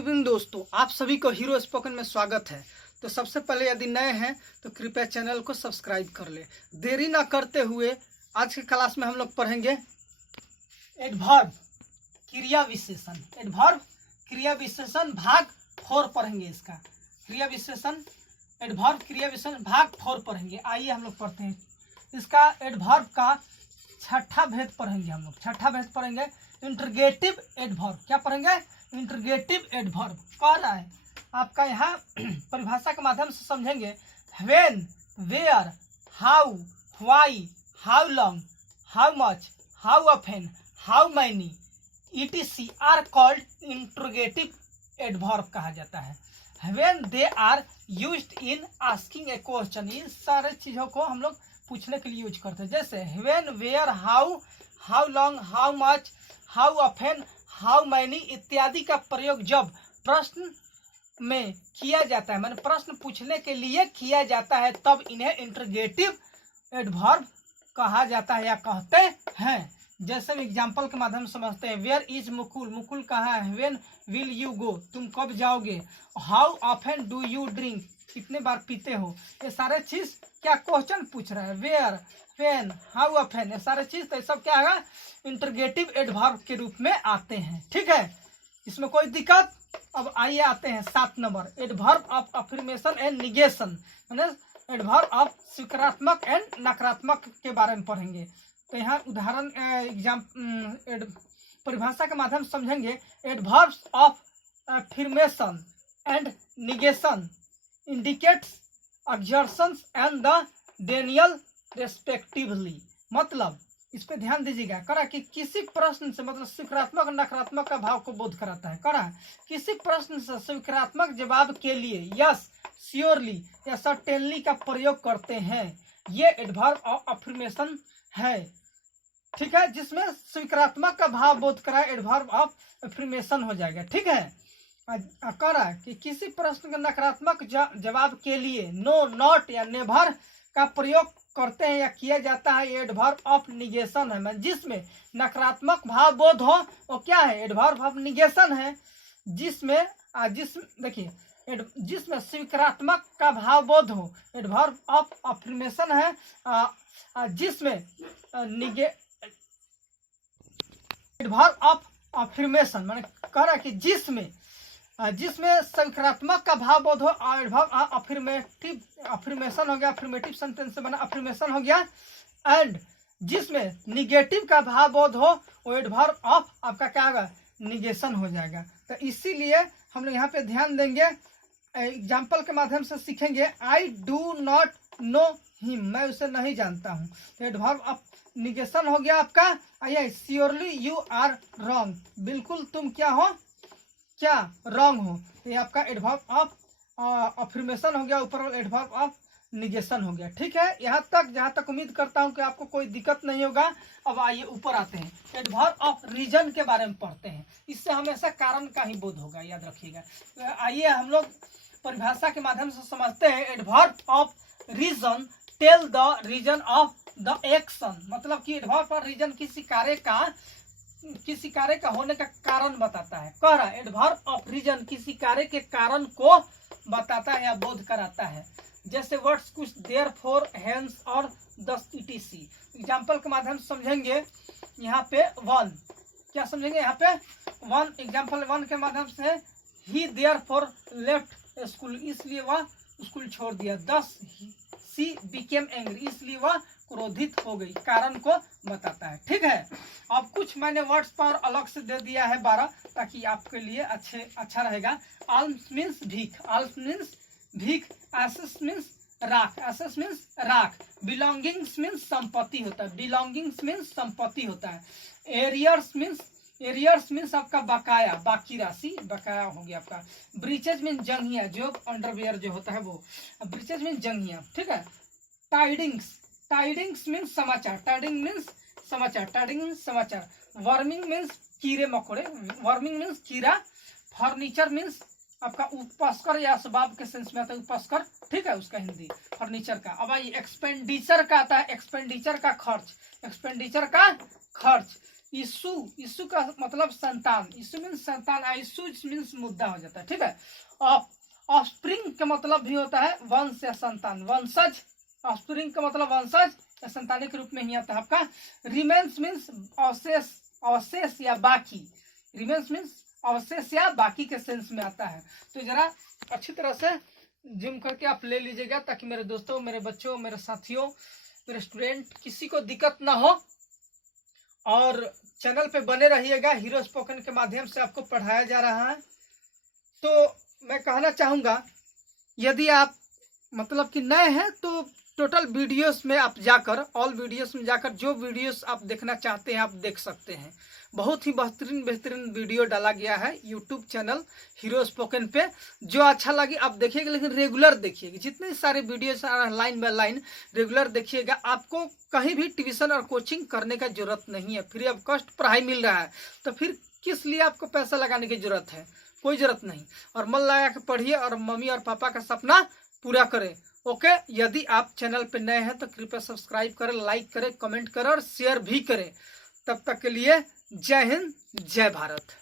Evening दोस्तों, आप सभी को हीरो स्पोकन में स्वागत है। तो सबसे पहले यदि नए हैं तो कृपया चैनल को सब्सक्राइब कर ले। देरी ना करते हुए आज की क्लास में हम लोग पढ़ेंगे एडवर्ब क्रिया विशेषण। एडवर्ब क्रिया विशेषण भाग 4 पढ़ेंगे। इसका क्रिया विशेषण एडवर्ब क्रिया विशेषण भाग 4 पढ़ेंगे। आइए हम लोग पढ़ते हैं। इसका एडवर्ब का छठा भेद पढ़ेंगे। हम लोग छठा भेद पढ़ेंगे इंटरगेटिव एडवर्ब। क्या पढ़ेंगे? Interrogative adverb. कह रहा है आपका यहाँ परिभाषा के माध्यम से समझेंगे। When, where, how, why, how long, how much, how often, how many etc are called interrogative adverb कहा जाता है। When they are used in asking a question, ये सारे चीजों को हम लोग पूछने के लिए यूज करते हैं। जैसे when, where, how, how long, how much, how often, how many इत्यादि का प्रयोग जब प्रश्न में किया जाता है, माने प्रश्न पूछने के लिए किया जाता है, तब इन्हें इंटरगेटिव एडवर्ब कहा जाता है या कहते हैं। जैसे एग्जाम्पल के माध्यम से समझते हैं। वेयर इज मुकुल, मुकुल कहाँ है? व्हेन विल यू गो, तुम कब जाओगे? How often do you drink, कितने बार पीते हो? ये सारे चीज क्या क्वेश्चन पूछ रहा है। वेयर, व्हेन, हाउ ऑफेन, ये सारे चीज तो सब क्या है? इंटरगेटिव एडवर्ब के रूप में आते हैं। ठीक है, इसमें कोई दिक्कत? अब आइए आते हैं 7 number, adverb of affirmation and negation. माने एडवर्ब ऑफ स्वीकारात्मक एंड नकारात्मक के बारे में पढ़ेंगे। तो यहाँ उदाहरण परिभाषा के माध्यम से समझेंगे। Adverbs of affirmation and negation indicates assertions and the denial respectively. मतलब इस पे ध्यान दीजिएगा। करा कि किसी प्रश्न से, मतलब स्वीकारात्मक और नकारात्मक का भाव को बोध कराता है। करा किसी प्रश्न से स्वीकारात्मक जवाब के लिए यस, श्योरली या सर्टेनली का प्रयोग करते हैं। ये एडवर्ब ऑफ अफर्मेशन है। ठीक है, जिसमें स्वीकारात्मक का भाव बोध कराए एडवर्ब ऑफ अफर्मेशन हो जाएगा। ठीक है, करा कि किसी प्रश्न के नकारात्मक जवाब के लिए नो, नॉट या नेवर का प्रयोग करते हैं या किया जाता है, एडवर्ब ऑफ निगेशन है। जिसमें नकारात्मक भाव बोध हो वो क्या है? एडवर्ब ऑफ निगेशन है। जिसमें देखिए जिसमें स्वीकारात्मक का भाव बोध हो एडवर्ब ऑफ अफर्मेशन है। जिसमें एडवर्ब ऑफ अफर्मेशन माने कह रहा है कि जिसमें सकारात्मक का भाव बोध हो एडवर्ब अफर्मेशन हो गया। अफर्मेटिव सेंटेंस से बना अफर्मेशन हो गया। एंड जिसमें निगेटिव का भाव बोध हो वो एडवर्ब ऑफ आपका क्या होगा? निगेशन हो जाएगा। तो इसीलिए हम लोग यहाँ पे ध्यान देंगे। एग्जाम्पल के माध्यम से सीखेंगे। I do not know him, मैं उसे नहीं जानता हूँ। तो एडवर्ब ऑफ निगेशन हो गया आपका। आइए, श्योरली यू आर रॉन्ग, बिल्कुल तुम क्या हो? क्या रॉन्ग हो। तो ये आपका एडवर्ब ऑफ अफर्मेशन हो गया, ऊपर एडवर्ब ऑफ निगेशन हो गया। ठीक है, यहाँ तक जहाँ तक उम्मीद करता हूँ कि आपको कोई दिक्कत नहीं होगा। अब आइए ऊपर आते हैं। एडवर्ब ऑफ रीजन के बारे में पढ़ते हैं। इससे हमेशा कारण का ही बोध होगा, याद रखिएगा। आइए हम लोग परिभाषा के माध्यम से समझते हैं। Adverb of reason tell the reason of the action. मतलब कि एडवर्ब ऑफ रीजन किसी कार्य का होने का कारण बताता है। कह रहा है एडवर्ब ऑफ रीजन किसी कार्य के कारण को बताता है या बोध कराता है। जैसे वर्ड्स कुछ, देयर, फोर, हेंस और दस etc। एग्जाम्पल के माध्यम से समझेंगे। यहाँ पे 1 क्या समझेंगे? यहाँ पे 1 एग्जाम्पल 1 के माध्यम से ही देयर फोर लेफ्ट स्कूल, इसलिए वह स्कूल छोड़ दिया। 10 सी बिकेम एंग्री, इसलिए वह क्रोधित हो गई। कारण को बताता है। ठीक है, अब कुछ मैंने वर्ड्स पर अलग से दे दिया है 12, ताकि आपके लिए अच्छा रहेगा। आल्म्स मीन्स भीख, आल्म्स मीन्स भीख। एसेस मीन्स राख, एसेस मीन्स राख। बिलोंगिंग्स मीन्स संपत्ति होता है, बिलोंगिंग्स मीन्स संपत्ति होता है। एरियर्स मीन्स आपका बकाया, बाकी राशि, बकाया हो गया आपका। ब्रीचेज मीन्स जंघिया, जो अंडरवेयर जो होता है वो, ब्रीचेज मीन्स जंघिया। ठीक है, टाइडिंग्स मीन्स समाचार, टाइडिंग मीन्स समाचार, टाइडिंग मीन्स समाचार। वर्मिंग मीन्स कीड़े मकोड़े, वर्मिंग मीन्स कीड़ा। फर्नीचर मीन्स आपका उपस्कर या असबाब के सेंस में आता है उपस्कर। ठीक है, उसका हिंदी फर्नीचर का। अब आइए एक्सपेंडिचर का आता है, एक्सपेंडिचर का खर्च, एक्सपेंडिचर का खर्च। इशू, इशू का मतलब संतान, इशू मीन्स संतान, इशू मीन्स मुद्दा हो जाता है, ठीक है। ऑफस्प्रिंग का मतलब भी होता है वंश या संतान, वंशज। ऑफस्प्रिंग का मतलब वंशज या संतान के रूप में ही आता है आपका। रिमेन्स मीन्स अवशेष, अवशेष या बाकी, रिमेन्स मीन्स अवशेष या बाकी के सेंस में आता है। तो जरा अच्छी तरह से जिम करके आप ले लीजिएगा, ताकि मेरे दोस्तों, मेरे बच्चों, मेरे साथियों, मेरे स्टूडेंट, किसी को दिक्कत ना हो। और चैनल पे बने रहिएगा, हीरो स्पोकन के माध्यम से आपको पढ़ाया जा रहा है। तो मैं कहना चाहूँगा, यदि आप मतलब कि नए हैं तो टोटल वीडियोस में आप जाकर, ऑल वीडियोस में जाकर जो वीडियोस आप देखना चाहते हैं आप देख सकते हैं। बहुत ही बेहतरीन बेहतरीन वीडियो डाला गया है यूट्यूब चैनल हीरो स्पोकन पे। जो अच्छा लगे आप देखिएगा, लेकिन रेगुलर देखिएगा। जितने सारे videos line by line regular देखिएगा। आपको कहीं भी ट्यूशन और कोचिंग करने का जरूरत नहीं है, फ्री ऑफ कॉस्ट पढ़ाई मिल रहा है। तो फिर किस लिए आपको पैसा लगाने की जरूरत है? कोई जरूरत नहीं। और मन लगा के पढ़िए और मम्मी और पापा का सपना पूरा करें। ओके, यदि आप चैनल पे नए हैं तो कृपया सब्सक्राइब करें, लाइक करें, कमेंट करें और शेयर भी करें। तब तक के लिए जय हिंद, जय भारत।